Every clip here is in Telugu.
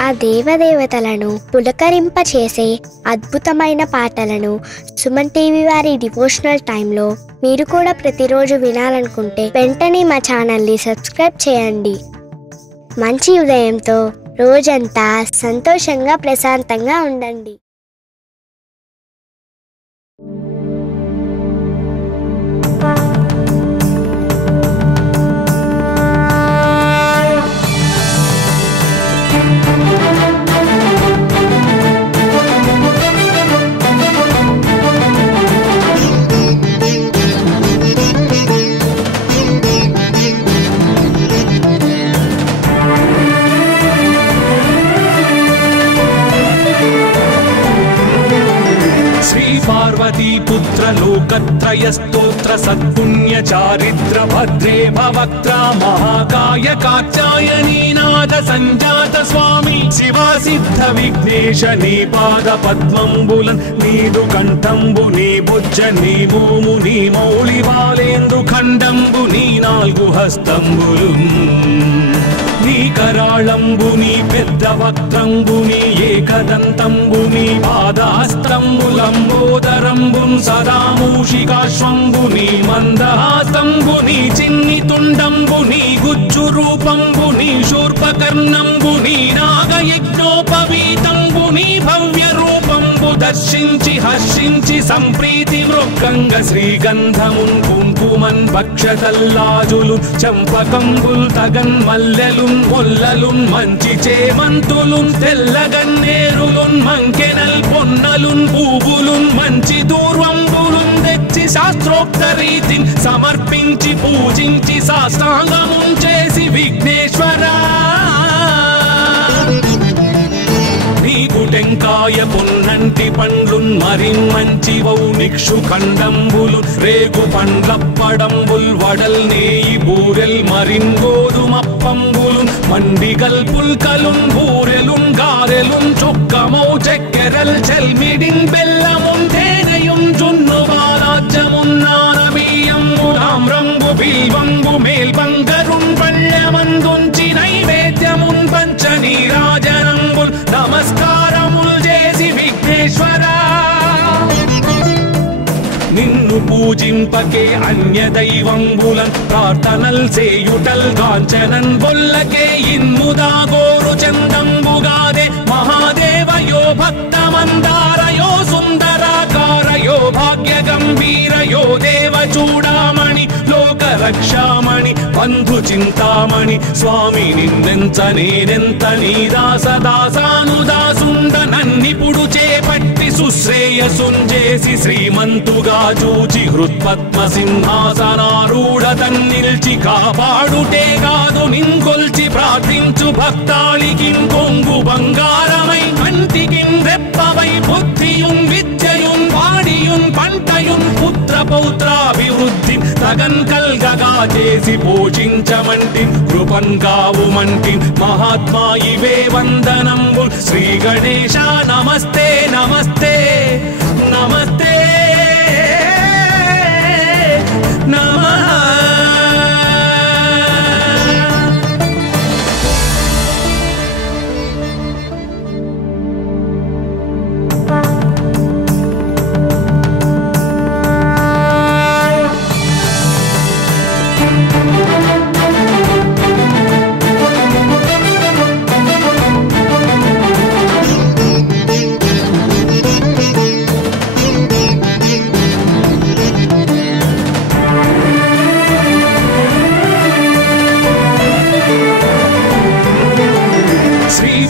ఆ దేవదేవతలను పులకరింపచేసే అద్భుతమైన పాటలను సుమన్ టీవీ వారి డివోషనల్ టైంలో మీరు కూడా ప్రతిరోజు వినాలనుకుంటే వెంటనే మా ఛానల్ని సబ్స్క్రైబ్ చేయండి. మంచి ఉదయంతో రోజంతా సంతోషంగా ప్రశాంతంగా ఉండండి. पार्वती पुत्र लोकत्रय स्तोत्र सत्पुण्य चारित्र भद्रे भवक्त्रा महाकाय कात्यायनी नाद संजात स्वामी शिवा सिद्ध विघ्नेश नी पाद पद्मंबुलन नीदु कंठंबु नी भुज नी भूमु नी मौली बालेंदु खंडंबु नी नाल्गु हस्तंबुलु నీ కరాళంబుని పెద్ద వక్త్రంబుని ఏకదంతంబుని పాదహస్తంబులంబోదరంబున్ సదా మూషికాశ్వంబుని మందహాస్తంబుని చిన్ని తుండంబుని గుజ్జు రూపంబుని శూర్పకర్ణంబుని నాగయజ్ఞోపవీతంబుని భవ్య రూపంబు దర్శించి హర్షించి సంప్రీతి మృక్కంగ శ్రీగంధమున్ కుంకుమన్ భక్షతల్లాజులు చంపకంబుల్ తగన్ మల్లెలు మొల్లలున్ మంచి చేమంతులున్ తెల్లగన్నేరులున్ మంకెనల్ పొన్నలున్ పూవులున్ మంచి దూర్వంబులున్ తెచ్చి శాస్త్రోక్త రీతిని సమర్పించి పూజించి సాష్టాంగమున్ చేసి విఘ్నేశ్వరా నీకు టెంకాయ పొన్నంటి పండ్లున్ మరిన్ మంచి వౌనిక్షు ఖండంబులు రేగు పండ్లప్పడంబుల్ వడల్ నేయి బూరెల్ మరిన్ గోధుమప్పంబులు మండిగల్ పుల్కలున్ బూరెలున్ గారెలున్ చొక్కమౌ చెక్కెరల్ చెల్మిడిన్ బెల్లమున్ తేనెయున్ జున్ను బాలాజ్యమున్ నానబియ్యంబు తామ్రంబు బిల్వంబు మేల్బంగరున్ పళ్ళమందుంచి నైవేద్యమున్ పంచనీరాజనంబుల్ నమస్కారముల్ చేసి విఘ్నేశ్వరా నిన్ను పూజింపకే అన్య దైవంబులన్ ప్రార్థనల్ సేయుటల్ కాంచనన్ బొల్లకే ఇన్ముదా గోరు చందంబుగాదే మహాదేవయో భక్తమందారయో సుందరాకారయో భాగ్య గంభీరయో దేవ చూడామణి లోక రక్షామణి బంధు చింతామణి స్వామి నిన్నెంత నేనెంత నీ దాసదాసానుదాసుండ నన్నిపుడు చేపట్టి సుశ్రేయసుంజేసి శ్రీమంతుగా చూచి హృత్పద్మ సింహాసనారూఢ తన్నిల్చి కాపాడుటే కాదు నింకొల్చి ప్రార్థించు భక్తాళికి కొంగు బంగారమై కంటికి రెప్పవై బుద్ధియున్ విద్యయున్ వాడియున్ పంటయున్ పుత్ర పౌత్రాభివృద్ధి తగన్ కల్గగా చేసి పోషించమంటి కృపన్ కావుమంటి మహాత్మా ఇవే వందనంబు శ్రీ గణేశ నమస్తే నమస్తే నమస్తే నమః.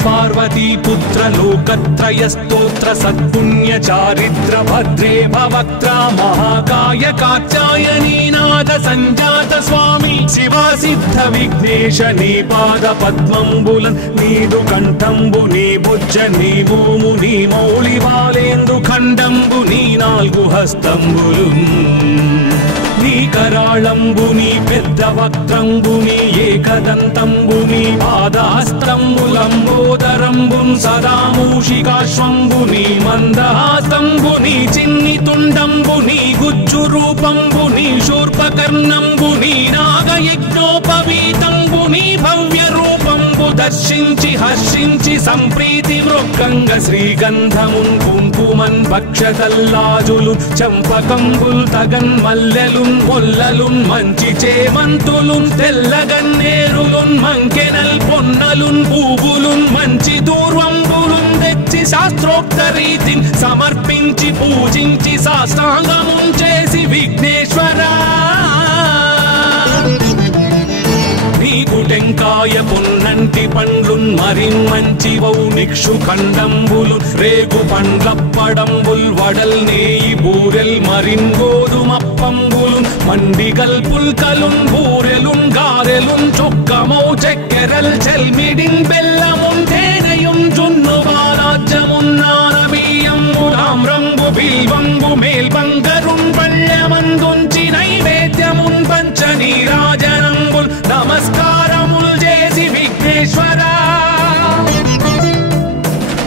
पार्वती पुत्र लोकत्रय स्तोत्र सत्पुण्य चारित्र भद्रे भवक्त्रा महाकाय कात्यायनी नाद संजात स्वामी शिवा सिद्ध विघ्नेश नी पाद पद्मंबुलन नीदु कंठंबु नी भुज नी भूमु नी मौली बालेंदु खंडंबु नी नाल्गु हस्तंबुलु నీ కరాళంబుని పెద్ద వక్త్రంబుని ఏకదంతంబుని పాదహస్తంబులంబోదరంబున్ సదా మూషికాశ్వంబుని మందహాస్తంబుని చిన్ని తుండంబుని గుజ్జు రూపంబుని శూర్పకర్ణంబుని నాగయజ్ఞోపవీతంబుని భవ్య రూపంబు దర్శించి హర్షించి సంప్రీతి మృక్కంగ శ్రీగంధమున్ కుంకుమన్ భక్షతల్లాజులు చంపకంబుల్ తగన్ మల్లెలున్ మొల్లలున్ మంచి చేమంతులున్ తెల్లగన్నేరులున్ మంకెనల్ పొన్నలున్ పూవులున్ మంచి దూర్వంబులున్ తెచ్చి శాస్త్రోక్త రీతిని సమర్పించి పూజించి సాష్టాంగమున్ చేసి విఘ్నేశ్వరా నీకు టెంకాయ పొన్నంటి పండ్లున్ మరిన్మంచివౌ నిక్షు ఖండంబులు రేగు పండ్లప్పడంబుల్ వడల్ నేయి బూరెల్ మరిన్ గోధుమప్పంబులు మండిగల్ పుల్కలున్ బూరెలున్ గారెలున్ చొక్కమౌ చెక్కెరల్ చెల్మిడిన్ బెల్లమున్ తేనెయున్ జున్ను బాలాజ్యమున్ నానబియ్యంబు తామ్రంబు బిల్వంబు మేల్బంగరున్ పళ్ళెమందుంచి నైవేద్యమున్ పంచ నీరాజనంబుల్ నమస్కారముల్ చేసి విఘ్నేశ్వరా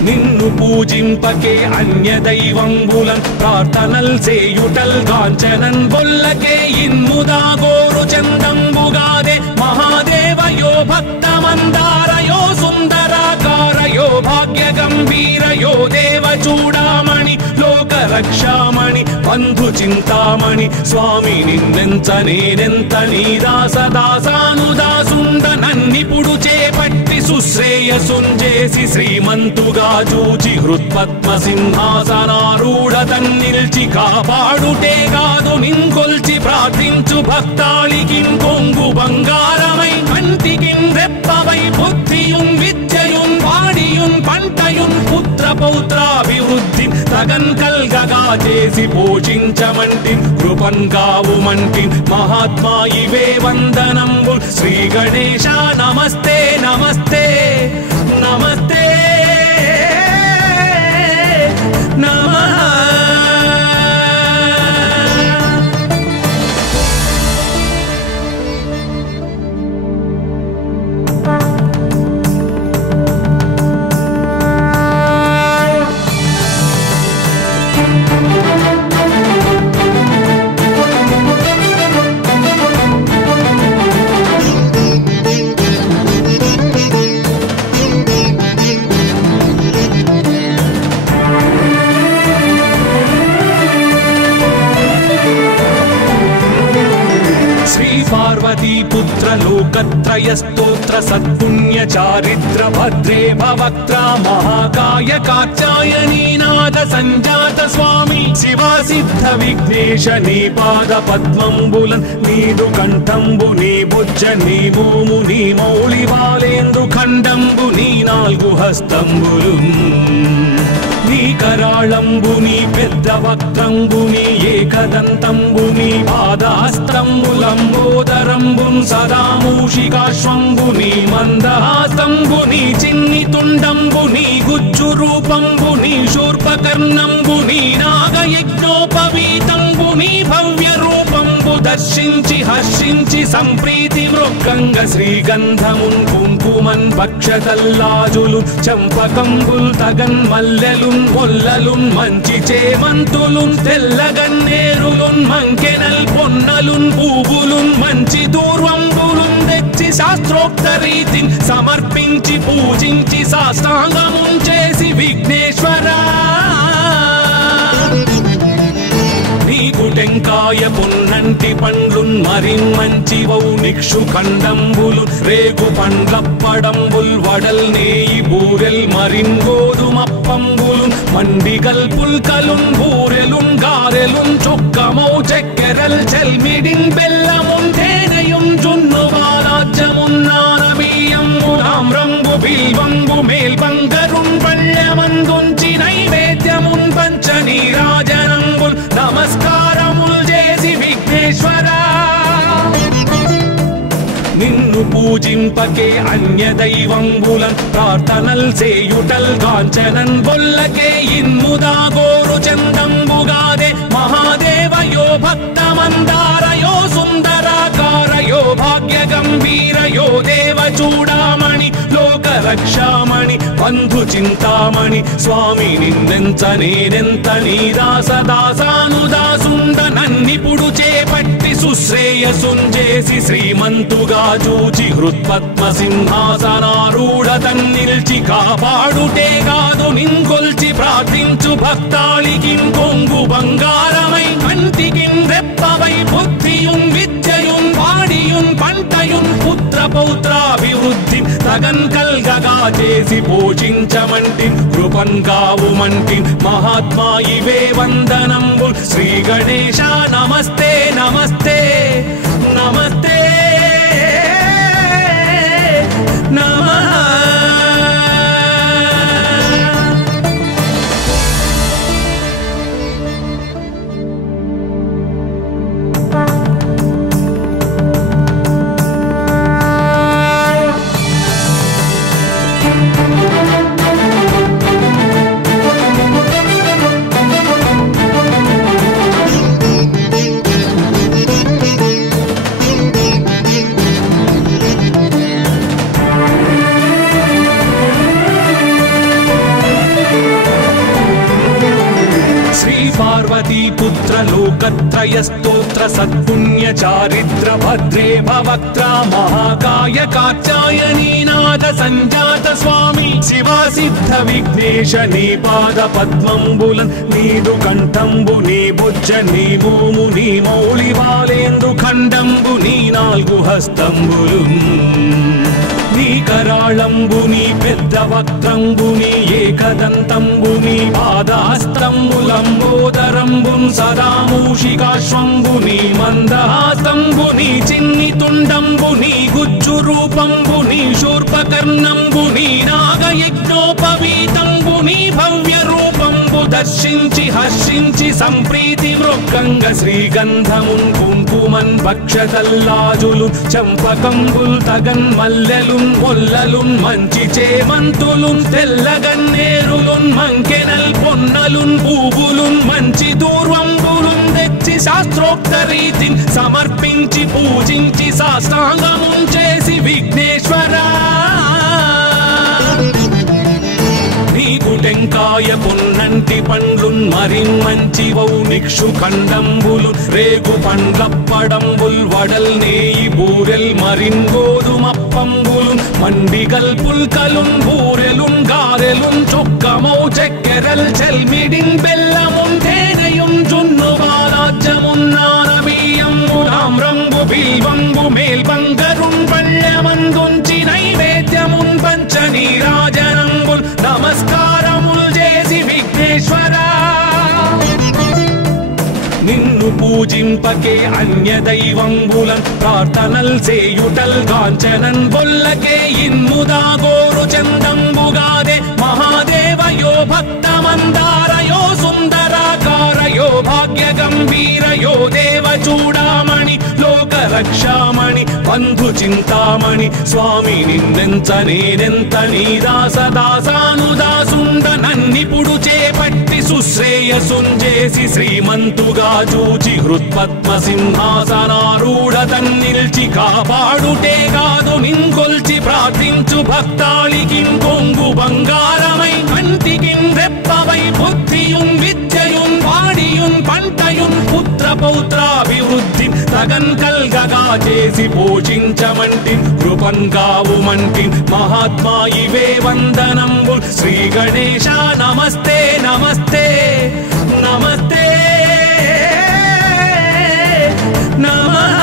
నిన్ను పూజింపకే అన్య దైవంబులన్ ప్రార్థనల్ సేయుటల్ కాంచనన్ బొల్లకే ఇన్ముదా గోరు చందంబుగాదే మహాదేవయో భక్తమందారయో సుందరాకారయో భాగ్య గంభీరయో దేవ చూడామణి లోక రక్షామణి బంధు చింతామణి స్వామి నిన్నెంత నేనెంత నీ దాసదాసానుదాసుండ నన్నిపుడు చేపట్టి సుశ్రేయసుంజేసి శ్రీమంతుగా చూచి హృత్పద్మ సింహాసనారూఢ తన్నిల్చి కాపాడుటే కాదు నింకొల్చి ప్రార్థించు భక్తాళికిన్ కొంగు బంగారమై కంటికిన్ రెప్పవై బుద్ధియున్ విద్యయున్ వాడియున్ పంటయున్ పుత్ర పౌత్రాభివృద్ధి తగన్ కల్గగా చేసి పోషించమంటి కృపన్ కావుమంటి మహాత్మా ఇవే వందనంబు శ్రీ గణేశ నమస్తే నమస్తే నమస్తే నమః पुत्र लोकत्रय स्तोत्र सत्पुण्य चारित्र भद्रे भवक्त्रा महाकाय कात्यायनी नाद संजात स्वामी शिवा सिद्ध विघ्नेश नी पाद पद्मंबुलन नीदु कंठंबु नी भुज नी भूमु नी मौళి బాలేందు ఖండంబు నీ నాలుగు హస్తంబులు నీ కరాళంబు నీ పెద్ద వక్త్రంబు నీ ఏకదంతంబు నీ పాదహస్తంబులంబోదరంబున్ సదా మూషికాశ్వంబు నీ మందహాస్తంబు నీ చిన్ని తుండంబు నీ గుజ్జు రూపంబు నీ శూర్పకర్ణంబు నీ నాగయజ్ఞోపవీతంబు నీ భవ్య రూపంబు దర్శించి హర్షించి సంప్రీతి మృక్కంగ శ్రీగంధమున్ కుంకుమన్ భక్షతల్లాజులు చంపకంబుల్ తగన్ మల్లెలున్ మొల్లలున్ మంచి చేమంతులున్ తెల్లగన్నేరులున్ మంకెనల్ పొన్నలున్ పూవులున్ మంచి దూర్వంబులున్ తెచ్చి శాస్త్రోక్త రీతిని సమర్పించి పూజించి సాష్టాంగమున్ చేసి విఘ్నేశ్వరా నీకు టెంకాయ పొన్నంటి పండ్లున్ మరిన్మంచివౌ నిక్షు ఖండంబులు రేగు పండ్లప్పడంబుల్ వడల్ నేయి బూరెల్ మరిన్ గోధుమప్పంబులు మండిగల్ పుల్కలున్ బూరెలున్ గారెలున్ చొక్కమౌ చెక్కెరల్ చెల్మిడిన్ బెల్లమున్ తేనెయున్ జున్ను బాలాజ్యమున్ నానబియ్యంబు తామ్రంబు బిల్వంబు మేల్బంగరున్ పళ్ళెమందుంచి నైవేద్యమున్ పంచ నీరాజనంబుల్ నమస్కారముల్ చేసి విఘ్నేశ్వరా నిన్ను పూజింపకే అన్య దైవంబులన్ ప్రార్థనల్ సేయుటల్ కాంచనన్ బొల్లకే ఇన్ముదా గోరు చందంబుగాదే మహాదేవయో భక్తమందారయో సుందరాకారయో భాగ్య గంభీరయో దేవ చూడామణి లోక రక్షామణి బంధు చింతామణి స్వామి నిన్నెంత నేనెంత నీ దాసదాసానుదాసుండ నన్నిపుడు చేపట్టి సుశ్రేయసుంజేసి శ్రీమంతుగా చూచి హృత్పద్మ సింహాసనారూఢ నిల్చి కాపాడుటే కాదు నింకొల్చి ప్రార్థించు భక్తాళికి కొంగు బంగారమై కంటికి రెప్పవై బుద్ధియుం విద్యయుం వాడియుం పంటయుం పుత్ర పౌత్రాభివృద్ధి తగన్ కల్గగా చేసి పోషించమంటి కృపన్ కావుమంటి మహాత్మా ఇవే వందనంబు శ్రీ గణేశ నమస్తే నమస్తే నమస్తే నమః पुत्र लोकत्रय स्तोत्र सत्पुण्य चारित्र भद्रे भवक्त्रा महाकाय कात्यायनी नाद संजात स्वामी शिवा सिद्ध विघ्नेश नी पाद पद्मंबुलन नीदु कंठंबु नी भुज नी मूमु नी मौळि बालेंदु खंडंबु नी नाल्गु हस्तंबुलुन నీ కరాళంబుని పెద్ద వక్త్రంబుని ఏకదంతంబుని పాదహస్తంబులంబోదరంబున్ సదా మూషికాశ్వంబుని మందహాసంబుని చిన్ని తుండంబుని గుజ్జు రూపంబుని శూర్పకర్ణంబుని నాగయజ్ఞోపవీతంబుని భవ్య రూపంబు దర్శించి హర్షించి సంప్రీతి మృక్కంగ శ్రీగంధమున్ కుంకుమన్ భక్షతల్లాజులు చంపకంబుల్ తగన్ మల్లెలున్ మొల్లలున్ మంచి చేమంతులున్ తెల్లగన్నేరులున్ మంకెనల్ పొన్నలున్ పూవులున్ మంచి దూర్వంబులున్ తెచ్చి శాస్త్రోక్త రీతిని సమర్పించి పూజించి సాష్టాంగమున్ చేసి విఘ్నేశ్వరా నీకు టెంకాయ పొన్నంటి పండ్లున్ మరిన్మంచివౌ నిక్షు ఖండంబులు రేగు పండ్లప్పడంబుల్ వడల్ నేయి బూరెల్ మరిన్ గోధుమప్పంబులు మండిగల్ పుల్కలున్ బూరెలున్ గారెలున్ చొక్కమౌ చెక్కెరల్ చెల్మిడిన్ బెల్లమున్ తేనెయున్ జున్ను బాలాజ్యమున్ నానబియ్యంబు తామ్రంబు బిల్వంబు మేల్బంగరున్ పళ్ళమందుంచి నైవేద్యమున్ పంచ నీరాజనంబుల్ నమస్కారముల్ చేసి విఘ్నేశ్వరా నిన్ను పూజింపకే అన్య దైవంబులన్ ప్రార్థనల్ చేయుటల్ కాంచనన్ బొల్లకే ఇన్ముదా గోరు చందంబుగాదే మహాదేవయో భక్తమందారయో సుందరాకారయో భాగ్య గంభీరయో దేవ చూడామణి లోక రక్షామణి బంధు చింతామణి స్వామి నిన్నెంత నేనెంత నీ దాసదాసానుదాసుండ నన్నిపుడు చేపట్టి సుశ్రేయసుంజేసి శ్రీమంతుగా చూచి హృత్పద్మ సింహాసనారూఢ తన్నిల్చి కాపాడుటే కాదు నింకొల్చి ప్రార్థించు భక్తాళికి కొంగు బంగారమై కంటికి రెప్పవై బుద్ధియుం విద్యయుం వాడియుం పంటయుం పుత్ర పౌత్రాభివృద్ధి తగన్ కల్గగా చేసి పోషించమంటి కృపన్ కావుమంటి మహాత్మా ఇవే వందనంబు శ్రీ గణేశ నమస్తే నమస్తే నమస్తే నమః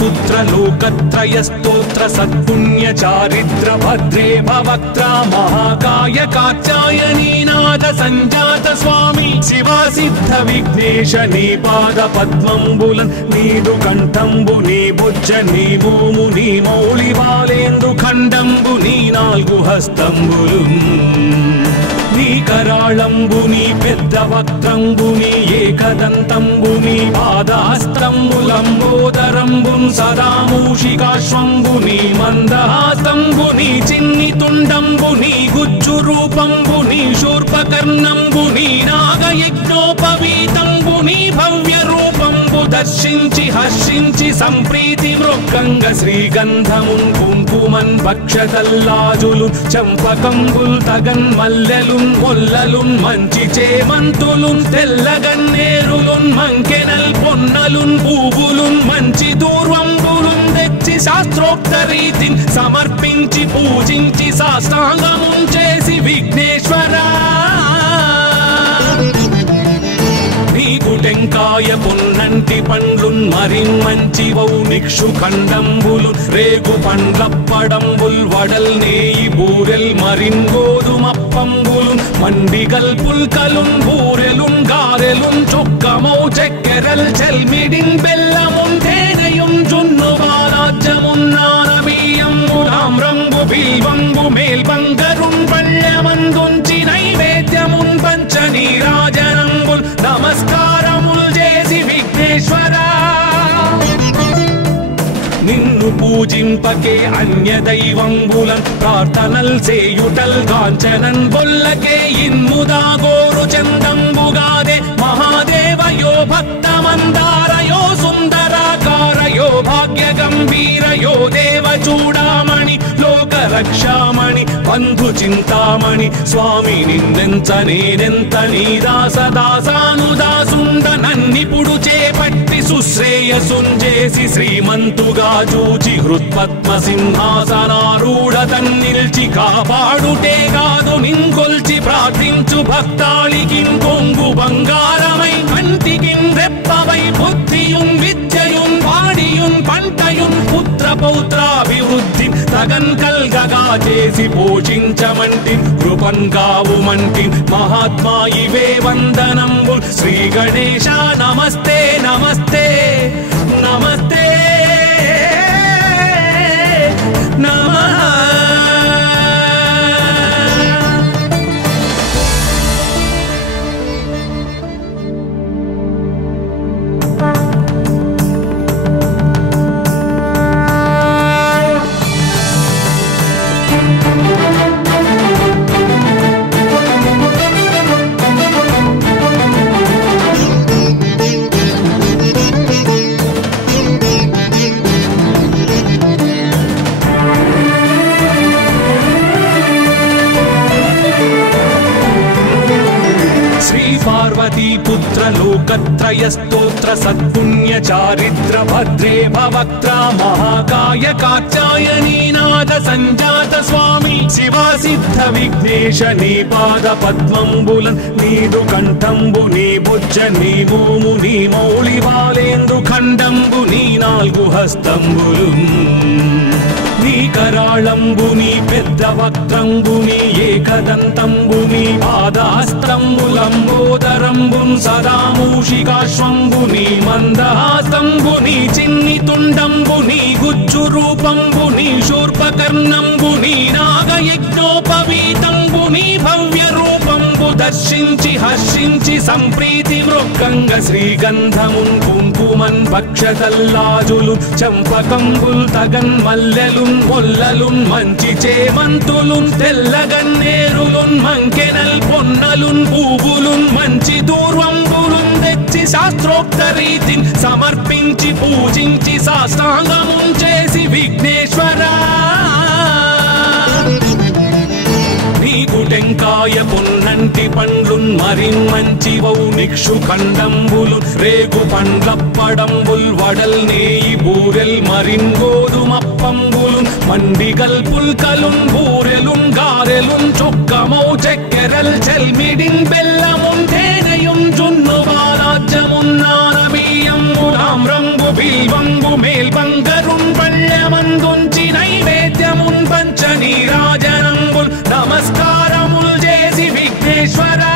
पुत्र लोकत्रय स्तोत्र सत्पुण्य चारित्र भद्रे भवक्त्रा महाकाय कात्यायनी नाद संजात स्वामी शिवा सिद्ध विघ्नेश नी पाद पद्मंबुलन नीदु कंठंबु नी भुज नी मूमु नी मौळि बालेंदु खंडंबु नी नाल्गु हस्तंबुलुन నీ కరాళంబుని పెద్ద వక్త్రంబుని ఏకదంతంబుని పాదహస్తంబులంబోదరం మండలంబున్ సదా మూషికాశ్వంబుని మందహాస్తంబుని చిన్ని తుండంబుని గుజ్జు రూపంబుని శూర్పకర్ణంబుని నాగయజ్ఞోపవీతంబుని భవ్య రూపంబు దర్శించి హర్షించి సంప్రీతి మృక్కంగ శ్రీగంధమున్ కుంకుమన్ భక్షతల్లాజులు చంపకంబుల్ తగన్ మల్లెలున్ మొల్లలున్ మంచి చేమంతులున్ తెల్లగన్నేరులున్ మంకెనల్ పొన్నలున్ పూవులున్ మంచి దూర్వంబులున్ తెచ్చి శాస్త్రోక్త రీతిని సమర్పించి పూజించి సాష్టాంగమున్ చేసి విఘ్నేశ్వరా నీకు టెంకాయ పొన్నంటి పండ్లున్ మరిన్మంచివౌ నిక్షు ఖండంబులు రేగు పండ్లప్పడంబుల్ వడల్ నేయి బూరెల్ మరిన్ గోధుమప్పంబులు మండిగల్ పుల్కలున్ బూరెలున్ గారెలున్ చొక్కమౌ చెక్కెరల్ చెల్మిడిన్ బెల్లమున్ తేనెయున్ జున్ను బాలాజ్యమున్ నానబియ్యంబులాం రంగు బిల్వంబు మేల్బంగరున్ పళ్ళమందుంచి నైవేద్యమున్ పంచ నీరాజనంబుల్ నమస్కారముల్ చేసి విఘ్నేశ్వరా నిన్ను పూజింపకే అన్య దైవంబులన్ ప్రార్థనల్ సేయుటల్ కాంచనన్ బొల్లకే ఇన్ముదా గోరు చందంబుగాదే మహాదేవయో భక్తమందారయో సుందరాకారయో భాగ్య గంభీరయో దేవ చూడామణి లోక రక్షామణి బంధు చింతామణి స్వామి నిన్నెంత నేనెంత నీ దాసదాసానుదాసుండ నన్నిపుడు చేపట్టి సుశ్రేయసుంజేసి శ్రీమంతుగా చూచి హృత్పద్మ సింహాసనారూఢ తన్నిల్చి కాపాడుటే కాదు నింకొల్చి ప్రార్థించు భక్తాళికిన్ కొంగు బంగారమై కంటికిన్ రెప్పవై బుద్ధియున్ విద్యయున్ వాడియున్ పంటయున్ పుత్ర పౌత్రాభివృద్ధి తగన్ కల్గగా చేసి పోషించమంటి కృపన్ కావుమంటి మహాత్మా ఇవే వందనంబు శ్రీ గణేశ నమస్తే నమస్తే నమస్తే నమః पुत्र लोकत्रय स्तोत्र सत्पुण्य चारित्र भद्रे भवक्त्रा महाकाय कात्यायनी नाद संजात स्वामी शिवा सिद्ध विघ्नेश नी पाद पद्मंबुलन् नीदु कंठंबु नी बुज्ज नी भूमु नी मौळि बालेंदु खंडंबु नी नाल्गु हस्तंबुलुन् నీ కరాళంబుని పెద్ద వక్త్రంబుని ఏకదంతంబుని పాదాస్త్రంబులంబోదరంబున్ సదా మూషికాశ్వంబుని మందహాస్తంబుని చిన్ని తుండంబుని గుజ్జు రూపంబుని శూర్పకర్ణంబుని నాగయజ్ఞోపవీతంబుని భవ్య రూపంబు దర్శించి హర్షించి సంప్రీతి మృక్కంగ శ్రీగంధమున్ కుంకుమన్ భక్షతల్లాజులు చంపకంబుల్ తగన్ మల్లెలున్ మొల్లలున్ మంచి చేమంతులున్ తెల్లగన్నేరులున్ మంకెనల్ పొన్నలున్ పూవులున్ మంచి దూర్వంబులున్ తెచ్చి శాస్త్రోక్త రీతిని సమర్పించి పూజించి సాష్టాంగమున్ చేసి విఘ్నేశ్వరా నీకు టెంకాయ పొన్నంటి పండ్లున్ మరిన్మంచివౌ నిక్షు ఖండంబులు రేగు పండ్లప్పడంబుల్ వడల్ నేయి బూరెల్ మరిన్ గోధుమప్పంబులు మండిగల్ పుల్కలున్ బూరెలున్ గారెలున్ చొక్కమౌ చెక్కెరల్ చెల్మిడిన్ బెల్లమున్ తేనెయున్ జున్ను బాలాజ్యమున్ నానబియ్యంబులాం రంగు బిల్వంబు మేల్బంగరున్ పళ్ళమందుంచి నైవేద్యమున్ పంచ నీరాజనంబుల్ నమస్కారముల్ చేసి విఘ్నేశ్వరా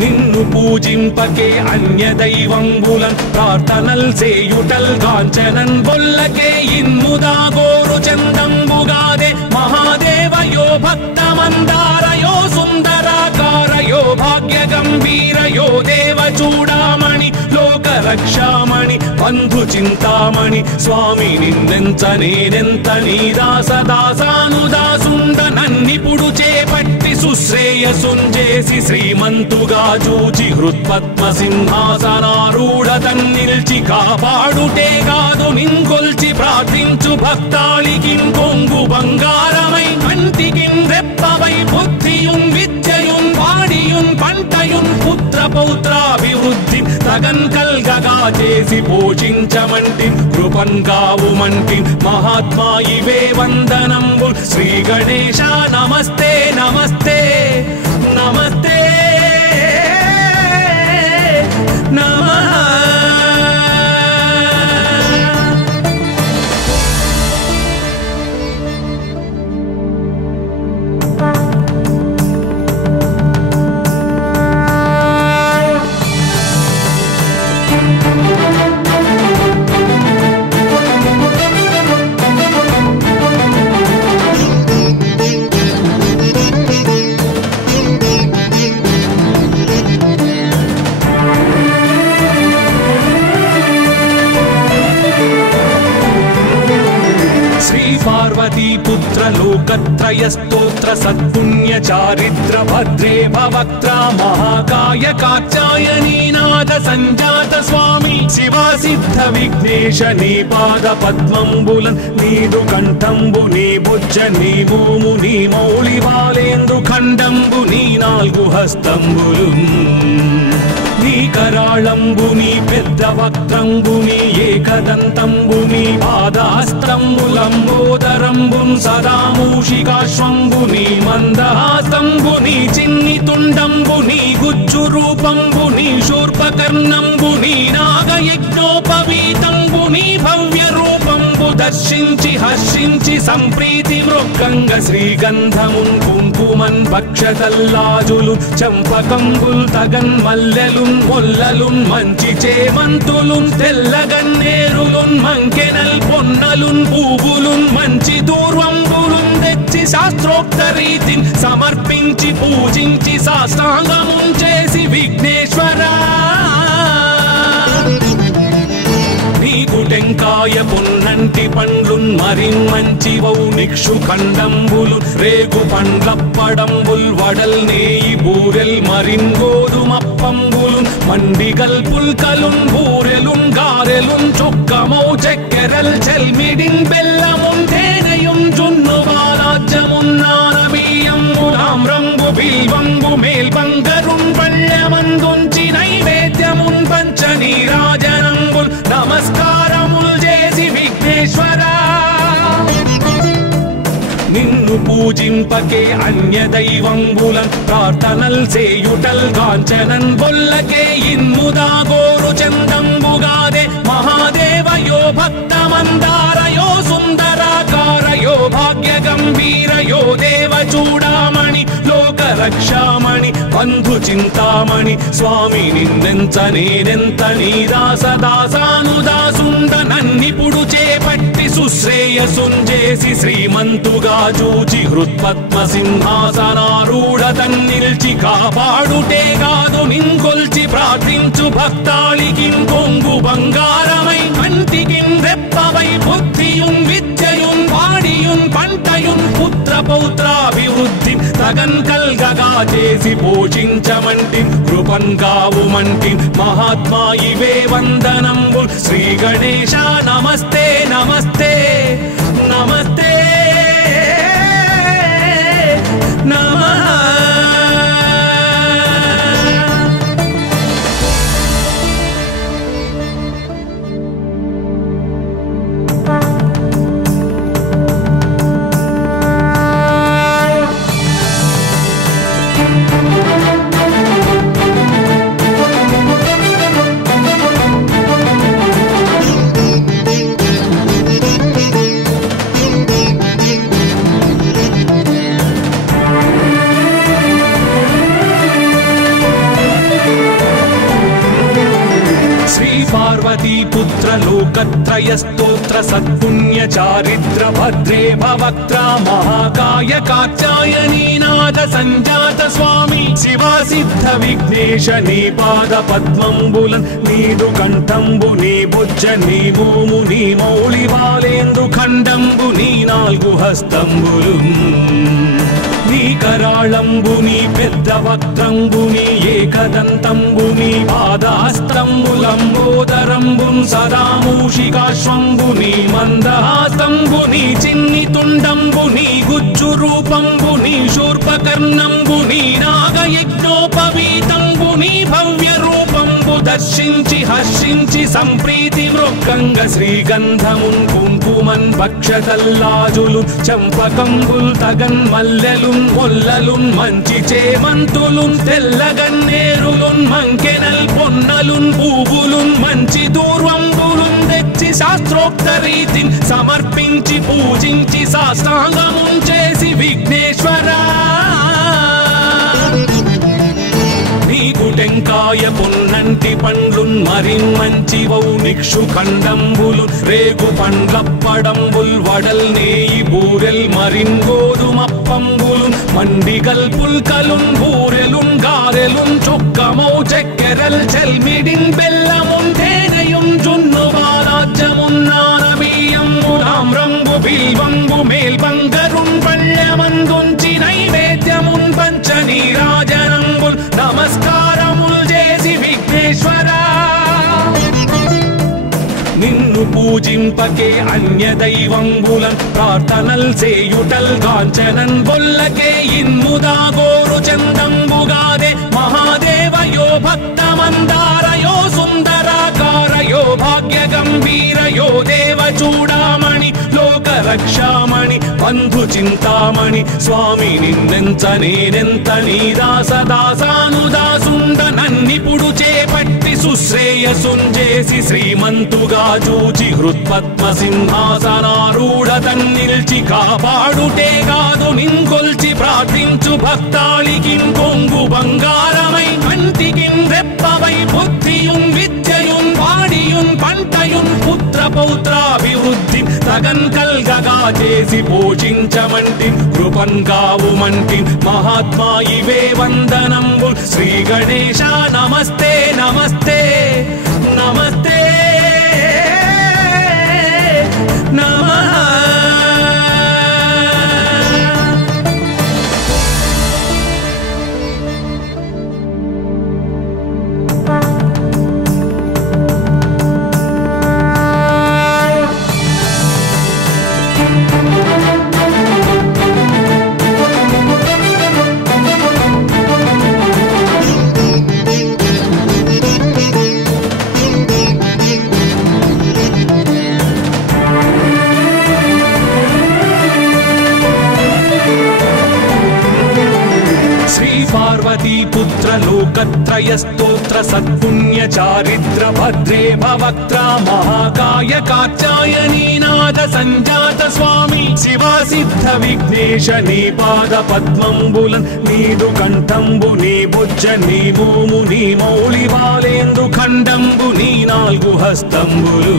నిన్ను పూజింపకే అన్య దైవంబులన్ ప్రార్థనల్ సేయుటల్ కాంచనన్ బొల్లకే ఇన్ముదా గోరు చందంబుగాదే మహాదేవయో భక్తమందారయో సుందరా సుందరాకారయో భాగ్య గంభీరయో దేవ చూడామణి లోక రక్షామణి బంధు చింతామణి స్వామి నిన్నెంత నేనెంత నీ దాసదాసానుదాసుండ నన్నిపుడు చేపట్టి సుశ్రేయసుంజేసి శ్రీమంతుగా చూచి హృత్పద్మ సింహాసనారూఢ తన్నిల్చి కాపాడుటే కాదు నింకొల్చి ప్రార్థించు భక్తాళికి కొంగు బంగారమై కంటికి రెప్పవై బుద్ధియుం విద్యయుం వాడియుం పంటయుం పుత్ర పౌత్రాభివృద్ధి తగన్ కల్గగా చేసి పోషించమంటి కృపన్ కావుమంటి మహాత్మా ఇవే వందనంబు శ్రీ గణేశ నమస్తే నమస్తే నమస్తే నమః. पार्वती पुत्र लोकत्रय स्तोत्र सत्पुण्य चारित्र भद्रे भवक्त्रा महाकाय कात्यायनी नाद संजात स्वामी शिवा सिद्ध विघ्नेश नी पाद पद्मंबुलन नीदु कंठंबु नी भुज नी भूमु नी मौळि बालेंद्रु खंडंबु नी नाल्गु हस्तंबुलुन నీ కరాళంబుని పెద్ద వక్త్రంబుని ఏకదంతంబుని పాదాస్తంబులంబోదరంబున్ సదా మూషికాశ్వంబుని మందహాస్తంబుని చిన్ని తుండంబుని గుజ్జు రూపంబుని శూర్పకర్ణంబుని నాగయజ్ఞోపవీతంబుని భవ్య రూపంబు దర్శించి హర్షించి సంప్రీతి మృక్కంగ శ్రీగంధమున్ కుంకుమన్ భక్షతల్లాజులు చంపకంబుల్ తగన్ మల్లెలున్ మొల్లలున్ మంచి చేమంతులున్ తెల్లగన్నేరులున్ మంకెనల్ పొన్నలున్ పూవులున్ మంచి దూర్వంబులున్ తెచ్చి శాస్త్రోక్త రీతిని సమర్పించి పూజించి సాష్టాంగమున్ చేసి విఘ్నేశ్వరా నీకు టెంకాయ పొన్నంటి పండ్లున్ మరిన్మంచివౌ నిక్షు ఖండంబులు రేగు పండ్లప్పడంబుల్ వడల్ నేయి బూరెల్ మరిన్ గోధుమప్పంబులు మండిగల్ పుల్కలున్ బూరెలున్ గారెలున్ చొక్కమౌ చెక్కెరల్ చెల్మిడిన్ బెల్లమున్ తేనెయున్ జున్ను బాలాజ్యమున్ నానబియ్యంబు తామ్రంబు బిల్వంబు మేల్బంగరున్ పళ్ళెమందుంచి నైవేద్యమున్ పంచ నీరాజనంబుల్ నమస్కారముల్ చేసి విఘ్నేశ్వరా నిన్ను పూజింపకే అన్య దైవంబులన్ ప్రార్థనల్ సేయుటల్ కాంచనన్ బొల్లకే ఇన్ముదా గోరు చందంబుగాదే మహాదేవయో భక్తమందారయో సుందరాకారయో భాగ్య గంభీరయో దేవ చూడామణి లోక రక్షామణి బంధు చింతామణి స్వామి నిన్నెంత నేనెంత నీ దాసదాసానుదాసుండ నన్నిపుడు చేపట్టి సుశ్రేయసుంజేసి శ్రీమంతుగా చూచి హృత్పద్మ సింహాసనారూఢ తన్నిల్చి కాపాడుటే కాదు నింకొల్చి ప్రార్థించు భక్తాళికి కొంగు బంగారమై కంటికి రెప్పవై బుద్ధియుం విద్యయుం వాడియుం పంటయుం పుత్ర పౌత్రాభివృద్ధి తగన్ కల్గగా చేసి పోషించమంటి కృపన్ కావుమంటి మహాత్మా ఇవే వందనంబు శ్రీ గణేశ నమస్తే నమస్తే నమస్తే నమః. पार्वती पुत्र लोकत्रय स्तोत्र सत्पुण्य चारित्र भद्रे भवक्त्रा महाकाय कात्यायनी नाद संजात स्वामी शिवा सिद्ध विघ्नेश नी पाद पद्मंबुलन् नीदु कंठंबु नी बुज्ज नी भूमु नी मौళి బాలేందు ఖండంబు నీ నాలుగు హస్తంబులు నీ కరాళంబు నీ పెద్ద వక్త్రంబు నీ ఏకదంతంబు నీ పాదహస్తంబులంబోదరంబు సదా మూషికాశ్వంబు నీ మందహాస్తంబు నీ చిన్ని తుండంబు నీ గుజ్జు రూపంబు నీ శూర్పకర్ణంబు నీ నాగయజ్ఞోపవీతంబు నీ భవ్య రూపంబు దర్శించి హర్షించి సంప్రీతి మృక్కంగ శ్రీగంధమున్ కుంకుమన్ భక్షతల్లాజులు చంపకంబుల్ తగన్ మల్లెలున్ మొల్లలున్ మంచి చేమంతులున్ తెల్లగన్నేరులున్ మంకెనల్ పొన్నలున్ పూవులున్ మంచి దూర్వంబులున్ తెచ్చి శాస్త్రోక్త రీతిని సమర్పించి పూజించి సాష్టాంగమున్ చేసి విఘ్నేశ్వరా టెంకాయ పొన్నంటి పండ్లున్ మరిన్ మంచి వౌ నిక్షు ఖండంబులు రేగు పండ్లప్పడంబుల్ వడల్ నేయి బూరెల్ మరిన్ గోధుమప్పంబులు మండిగల్ పుల్కలున్ బూరెలున్ గారెలున్ చొక్కమౌ చక్కెరల్ చెల్మిడిన్ బెల్లమున్ తేనెయున్ జున్ను బాలాజ్యమున్ నానబియ్యంబులాం రంగు బిల్వంబు మేల్బంగరున్ పళ్ళమందుంచి నైవేద్యమున్ పంచ నీరాజనంబుల్ నమస్కారముల్ చేసి విఘ్నేశ్వరా నిన్ను పూజింపకే అన్య దైవంబులన్ ప్రార్థనల్ చేయుటల్ కాంచనన్ బొల్లకే ఇన్ముదా గోరు చందంబుగాదే మహాదేవయో భక్తమందారయో సుందరాకారయో భాగ్య గంభీరయో దేవ చూడామణి లోక రక్షామణి బంధు చింతామణి స్వామి నిన్నెంత నేనెంత నీ దాసదాసానుదాసుండ నన్నిపుడు చేపట్టి సుశ్రేయసుంజేసి శ్రీమంతుగా చూచి హృత్పద్మ సింహాసనారూఢ తన్నిల్చి కాపాడుటే కాదు నింకొల్చి ప్రార్థించు భక్తాళికిన్ కొంగు బంగారమై కంటికిన్ రెప్పవై బుద్ధియున్ విద్యయున్ వాడియున్ పంటయున్ పుత్ర పౌత్రాభివృద్ధి తగన్ కల్గగా చేసి పోషించమంటి కృపన్ కావుమంటి మహాత్మా ఇవే వందనంబు శ్రీ గణేశ నమస్తే నమస్తే నమస్తే నమః पुत्र लोकत्रय स्तोत्र सत्पुण्य चारित्र भद्रे भवक्त्रा महाकाय कात्यायनी नाद संजात स्वामी शिवा सिद्ध विघ्नेश नी पाद पद्मंबुलन् नीदु कंठंबु नी बुज्ज नी भूमु नी मौళి బాలేందు ఖండంబు నీ నాలుగు హస్తంబులు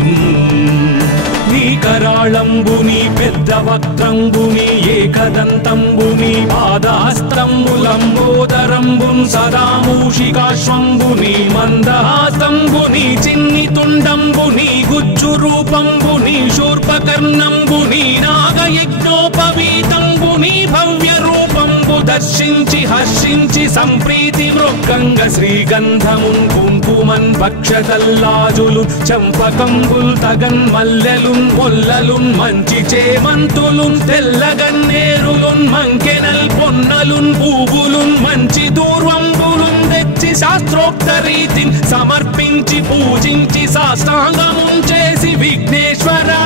నీ కరాళంబు నీ పెద్ద వక్త్రంబు నీ ఏకదంతంబు నీ పాదహస్తంబులంబోదరంబు సదా మూషికాశ్వంబు నీ మందహాస్తంబు నీ చిన్ని తుండంబు నీ గుజ్జు రూపంబు నీ శూర్పకర్ణంబు నీ నాగయజ్ఞోపవీతంబు నీ భవ్య రూపంబు దర్శించి హర్షించి సంప్రీతి మృక్కంగ శ్రీగంధమున్ కుంకుమన్ భక్షతల్లాజులు చంపకంబుల్ తగన్ మల్లెలున్ మొల్లలున్ మంచి చేమంతులున్ తెల్లగన్నేరులున్ మంకెనల్ పొన్నలున్ పూవులున్ మంచి దూర్వంబులున్ తెచ్చి శాస్త్రోక్త రీతిని సమర్పించి పూజించి సాష్టాంగమున్ చేసి విఘ్నేశ్వరా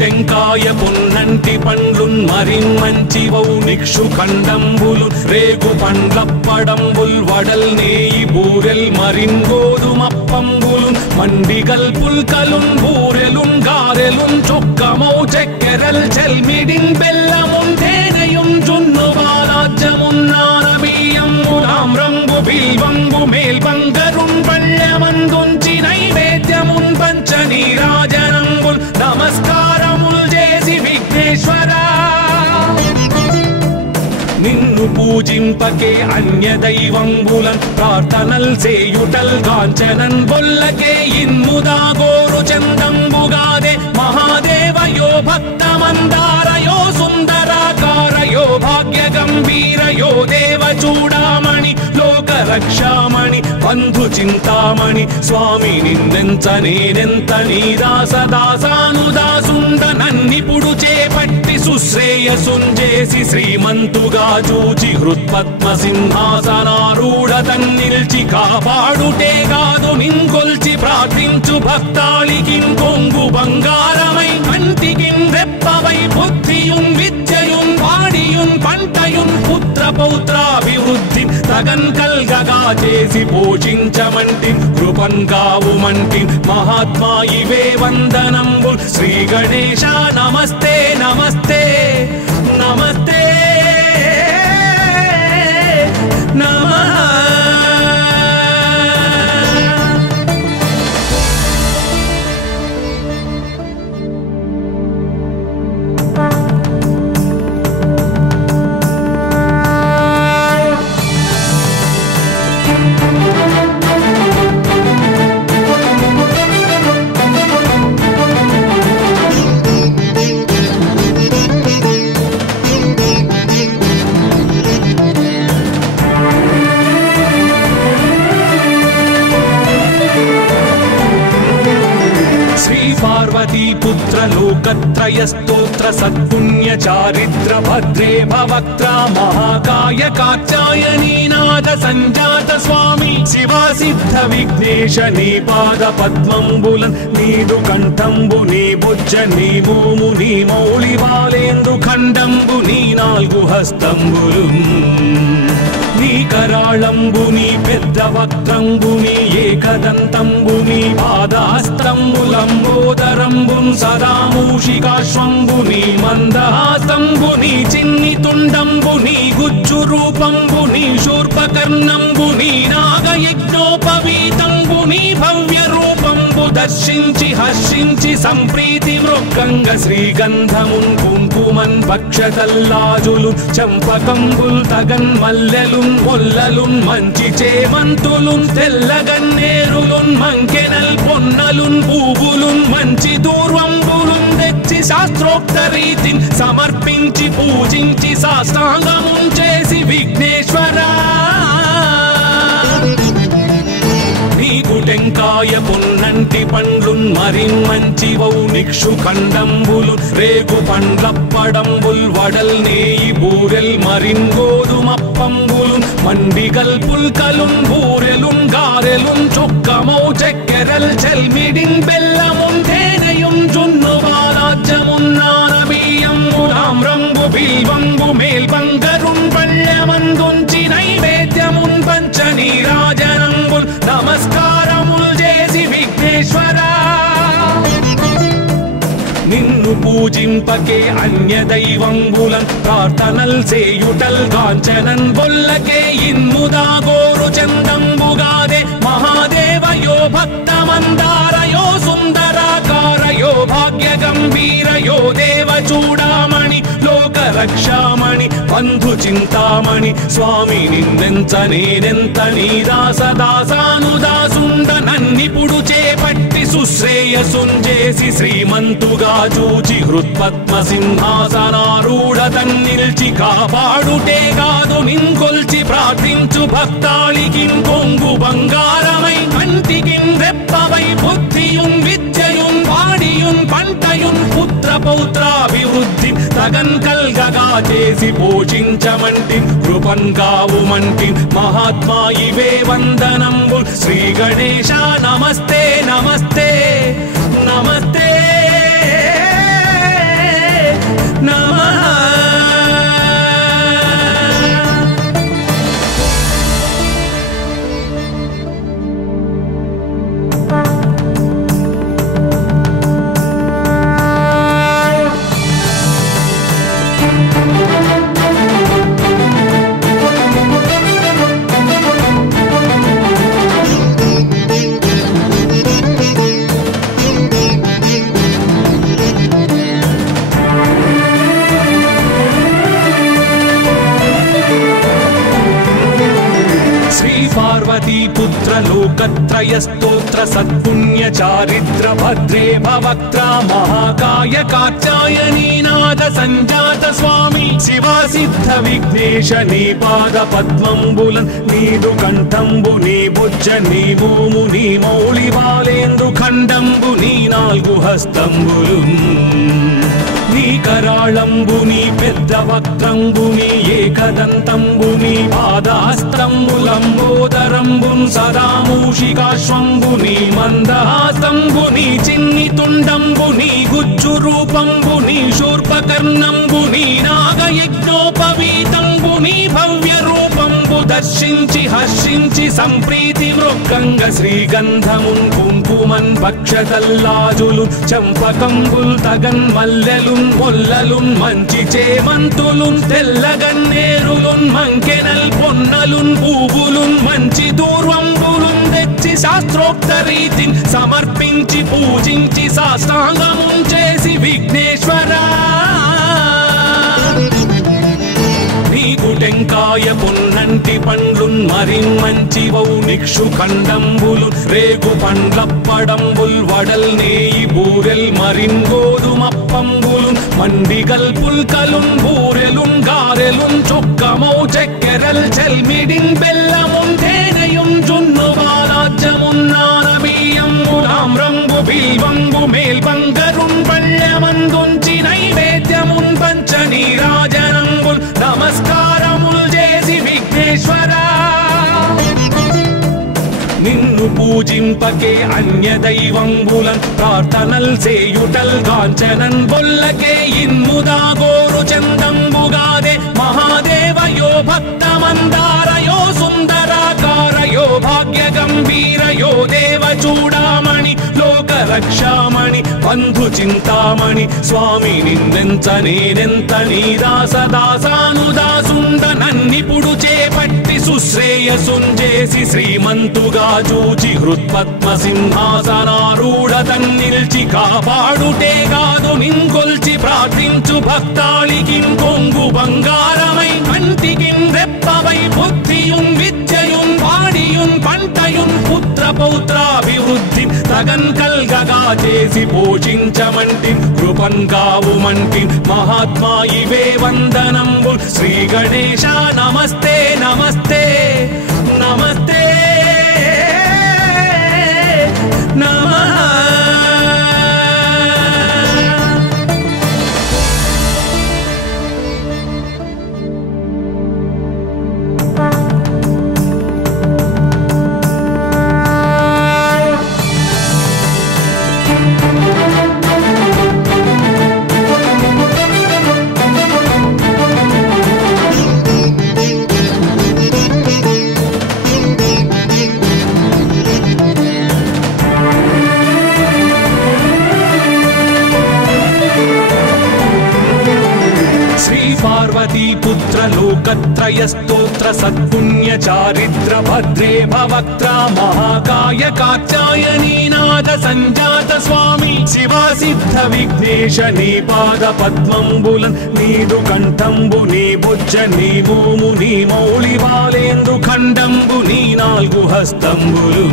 టెంకాయ పొన్నంటి పండ్లున్ మరిన్ మంచి వౌ నిక్షు ఖండంబులు రేగు పండ్లప్పడంబుల్ వడల్ నేయి బూరెల్ మరిన్ గోధుమప్పంబులు మండిగల్ పుల్కలున్ బూరెలున్ గారెలున్ చొక్కమౌ చక్కెరల్ చెల్మిడిన్ బెల్లమున్ తేనెయున్ జున్ను బాలాజ్యమున్ నానబియ్యంబులాం రంగు బిల్ బిల్వంబు మేల్బంగరున్ పళ్ళమందుంచి నైవేద్యమున్ పంచ నీరాజనంబుల్ నమస్కారముల్ చేసి విఘ్నేశ్వరా నిన్ను పూజింపకే అన్య దైవంబులన్ ప్రార్థనల్ చేయుటల్ కాంచనన్ బొల్లకే ఇన్ముదా గోరు చందంబుగాదే మహాదేవయో భక్తమందారయో సుందరాకారయో భాగ్య గంభీరయో దేవ చూడామణి లోక రక్షామణి బంధు చింతామణి స్వామి నిన్నెంత నేనెంత నీ దాసదాసానుదాసుండ నన్నిపుడు చేపట్టి సుశ్రేయసుంజేసి శ్రీమంతుగా చూచి హృత్పద్మ సింహాసనారూఢ తన్నిల్చి కాపాడుటే కాదు నింకొల్చి ప్రార్థించు భక్తాళికి కొంగు బంగారమై కంటికిన్ రెప్పవై బుద్ధియున్ విద్యయున్ వాడియున్ పంటయున్ పుత్ర పౌత్రాభివృద్ధి తగన్ కల్గగా చేసి పోషించమంటి కృపన్ కావుమంటి మహాత్మా ఇవే వందనంబుల్ శ్రీ గణేశ నమస్తే నమస్తే నమస్తే నమః पुत्र लोकत्रय स्तोत्र सत्पुण्य चारित्र भद्रे भवक्त्रा महाकाय कात्यायनी नाद संजात स्वामी शिवा सिद्ध विघ्नेश नी पाद पद्मंबुलन नीदु कंठंबु नी बुज्ज नी भूमु नी मौళి బాలేందు ఖండంబు నీ నాలుగు హస్తంబులు నీ కరాళంబు నీ పెద్ద వక్త్రంబు నీ ఏకదంతంబు నీ పాదహస్తంబులంబోదరంబున్ సదా మూషికాశ్వంబు నీ మందహాస్తంబు నీ చిన్ని తుండంబు నీ గుజ్జు రూపంబు నీ శూర్పకర్ణంబు నీ నాగయజ్ఞోపవీతంబు నీ భవ్య రూపంబు దర్శించి హర్షించి సంప్రీతి మృక్కంగ శ్రీగంధమున్ కుంకుమన్ భక్షతల్లాజులు చంపకంబుల్ తగన్ మల్లెలున్ మొల్లలున్ మంచి చేమంతులున్ తెల్లగన్నేరులున్ మంకెనల్ పొన్నలున్ పూవులున్ మంచి దూర్వంబులున్ తెచ్చి శాస్త్రోక్త రీతిని సమర్పించి పూజించి సాష్టాంగమున్ చేసి విఘ్నేశ్వరా టెంకాయ పొన్నంటి పండ్లున్ మరిన్ మంచివౌ నిక్షు ఖండంబులు రేగు పండ్లప్పడంబుల్ వడల్ నేయి బూరెల్ మరిన్ గోధుమప్పంబులు మండిగల్ పుల్కలున్ బూరెలున్ గారెలున్ చొక్కమౌ చెక్కెరల్ చెల్మిడిన్ బెల్లమున్ తేనెయున్ జున్ను బాలాజ్యమున్ నానబియ్యంబులామ్రంబు బిల్వంబు మేల్బంగరున్ పళ్ళమందుంచి నైవేద్యమున్ పంచ నీరాజనంబుల్ నమస్కారముల్ చేసి విఘ్నేశ్వరా నిన్ను పూజింపకే అన్య దైవంబులన్ ప్రార్థనల్ చేయుటల్ కాంచనన్ బొల్లకే ఇన్ముదా గోరు చందంబుగాదే మహాదేవయో భక్తమందారయో సుందరాకారయో భాగ్య గంభీరయో దేవ చూడామణి లోక రక్షామణి బంధు చింతామణి స్వామి నిన్నెంత నేనెంత నీ దాసదాసానుదాసుండ నన్నిపుడు చేపట్టి సుశ్రేయసుంజేసి శ్రీమంతుగా చూచి హృత్పద్మ సింహాసనారూఢ తన్నిల్చి కాపాడుటే కాదు నింకొల్చి ప్రార్థించు భక్తాళికి కొంగు బంగారమై కంటికిన్ రెప్పవై బుద్ధియున్ విద్యయున్ వాడియున్ పంటయున్ పుత్ర పౌత్రాభివృద్ధి తగన్ కల్గగా చేసి పోషించమంటి కృపన్ కావుమంటి మహాత్మా ఇవే వందనంబుల్ శ్రీ గణేశ నమస్తే నమస్తే నమస్తే నమః లోకత్రయ స్తోత్ర సత్పుణ్య చారిత్ర భద్రే భవక్త్ర మహాకాయ కాత్యాయనీనాథ సంజాత స్వామి శివ సిద్ధ విఘ్నేశ నీ పాద పద్మంబులన్ నీదు కంఠంబు నీ బుజ్జ నీ భూము నీ మౌళి బాలేందు ఖండంబు నీ నాలుగు హస్తంబులు నీ కరాళంబుని పెద్ద వక్త్రంబుని ఏకదంతంబుని పాదహస్తంబులంబోదరంబున్ సదా మూషికాశ్వంబుని మందహాస్తంబుని చిన్ని తుండంబుని గుజ్జు రూపంబుని శూర్పకర్ణంబుని నాగయజ్ఞోపవీతంబుని భవ్య రూపంబు దర్శించి హర్షించి సంప్రీతి మృక్కంగ శ్రీగంధమున్ కుంకుమన్ భక్షతల్లాజులు చంపకంబుల్ తగన్ మల్లెలున్ మొల్లలున్ మంచి చేమంతులున్ తెల్లగన్నేరులున్ మంకెనల్ పొన్నలున్ పూవులున్ మంచి దూర్వంబులున్ తెచ్చి శాస్త్రోక్త రీతిని సమర్పించి పూజించి సాష్టాంగమున్ చేసి విఘ్నేశ్వరా నీకు టెంకాయ పొన్నంటి పండ్లున్ మరిన్ మంచి వౌ నిక్షు ఖండంబులు రేగు పండ్లప్పడంబుల్ వడల్ నేయి బూరెల్ మరిన్ గోధుమప్పంబులు మండిగల్ పుల్కలున్ బూరెలున్ గారెలున్ చొక్కమౌ చెక్కెరల్ చెల్మిడిన్ బెల్లమున్ తేనెయున్ జున్ను బాలాజ్యమున్ నానబియ్యంబులామ్రంబు బిల్వంబు మేల్బంగరున్ పళ్ళెమందుంచి నైవేద్యమున్ పంచ నీరాజనంబుల్ నమస్కారముల్ చేసి విఘ్నేశ్వరా నిన్ను పూజింపకే అన్య దైవంబులన్ ప్రార్థనల్ సేయుటల్ కాంచనన్ బొల్లకే ఇన్ముదా గోరు చందంబుగాదే మహాదేవయో భక్తమందారయో సుందరాకారయో భాగ్య గంభీరయో దేవ చూడామణి లోక రక్షామణి బంధు చింతామణి స్వామి నిన్నెంత నేనెంత నీ దాసదాసానుదాసుండ నన్నిపుడు చేపట్టి సుశ్రేయసుంజేసి శ్రీమంతుగా చూచి హృత్పద్మ సింహాసనారూఢ తన్నిల్చి కాపాడుటే కాదు నింకొల్చి ప్రార్థించు భక్తాళికి కొంగు బంగారమై కంటికి రెప్పవై బుద్ధియున్ విద్యయున్ వాడియున్ పంటయున్ పుత్ర పౌత్రాభివృద్ధి తగన్ కల్గగా చేసి పోషించమంటి కృపన్ కావుమంటి మహాత్మా ఇవే వందనంబు శ్రీ గణేశ నమస్తే నమస్తే నమస్తే నమః पुत्र लोकत्रय स्तोत्र सत्पुण्य चारित्र भद्रे भवक्त्रा महाकाय कात्यायनीनाथ संजात स्वामी शिवा सिद्ध विघ्नेश नी पाद पद्मंबुलन नीदु कंठंबु नी बुज्ज नी भूमु नी मौळि बालेंदु खंडंबु नी नाल्गु हस्తంబులు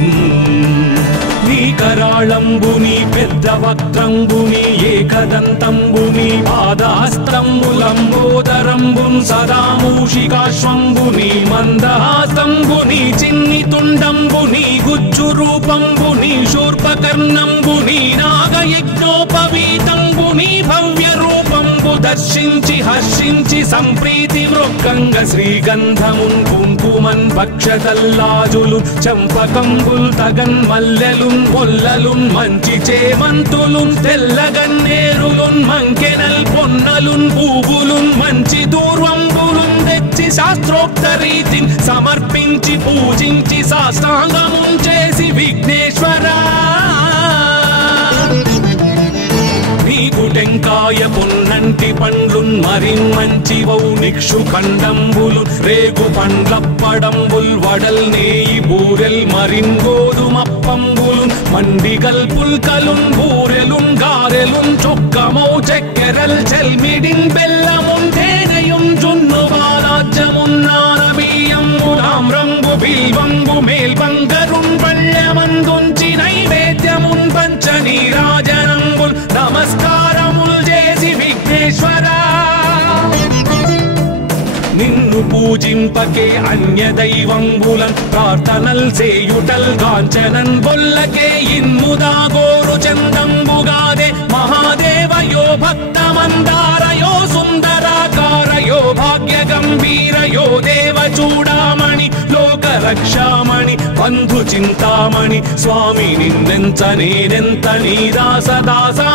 నీ కరాళంబుని పెద్ద వక్త్రంబుని ఏకదంతంబుని పాదహస్తంబులంబోదరంబున్ సదా మూషికాశ్వంబుని మందహాస్తంబుని చిన్ని తుండంబుని గుజ్జు రూపంబుని శూర్పకర్ణంబుని నాగయజ్ఞోపవీతంబుని భవ్య రూపంబు దర్శించి హర్షించి సంప్రీతి మృక్కంగ శ్రీగంధమున్ కుంకుమన్ భక్షతల్లాజులు చంపకంబుల్ తగన్ మల్లెలున్ మొల్లలున్ మంచి చేమంతులున్ తెల్లగన్నేరులున్ మంకెనల్ పొన్నలున్ పూవులున్ మంచి దూర్వంబులున్ తెచ్చి శాస్త్రోక్త రీతిని సమర్పించి పూజించి సాష్టాంగమున్ చేసి విఘ్నేశ్వరా నీకు టెంకాయ పొన్నంటి పండ్లున్ మరిన్ మంచి వౌ నిక్షు ఖండంబులు రేగు పండ్లప్పడంబుల్ వడల్ నేయి బూరెల్ మరిన్ గోధుమప్పంబులు మండిగల్ పుల్కలున్ బూరెలున్ గారెలున్ చొక్కమౌ చెక్కెరల్ చెల్మిడిన్ బెల్లమున్ తేనెయున్ జున్ను బాలాజ్యమున్ నానబియ్యంబులామ్రంబు బిల్వంబు మేల్బంగరున్ పళ్ళమందుంచి నైవేద్యమున్ పంచ నీరాజనంబుల్ నమస్కారముల్ చేసి విఘ్నేశ్వరా నిన్ను పూజింపకే అన్య దైవంబులన్ ప్రార్థనల్ సేయుటల్ కాంచనన్ బొల్లకే ఇన్ముదా గోరు చందంబుగాదే మహాదేవయో భక్తమందారయో సుందరాకారయో భాగ్య గంభీరయో దేవ చూడామణి లోక రక్షామణి బంధు చింతామణి స్వామి నిన్నెంత నేనెంత నీ దాసదాసానుదాసుండ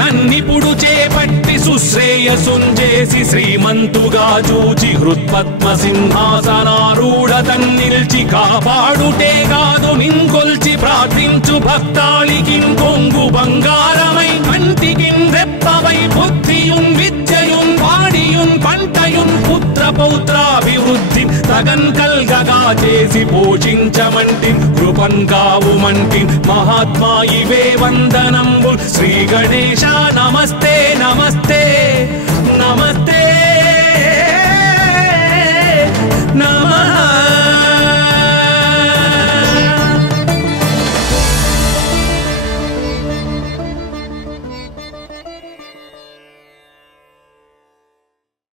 నన్నిపుడు చేపట్టి సుశ్రేయసుంజేసి శ్రీమంతుగా చూచి హృత్పద్మ సింహాసనారూఢ తన్నిల్చి కాపాడుటే కాదు నింకొల్చి ప్రార్థించు భక్తాళికిం కొంగు బంగారమై కంటికిం రెప్పవై బుద్ధియున్ విద్యయున్ వాడియున్ పంటయున్ పుత్ర పౌత్రాభివృద్ధి తగన్ కల్గగా చేసి పోషించమంటి కృపన్ కావుమంటి మహాత్మా ఇవే వందనంబుల్ శ్రీ గణేశ నమస్తే నమస్తే నమస్తే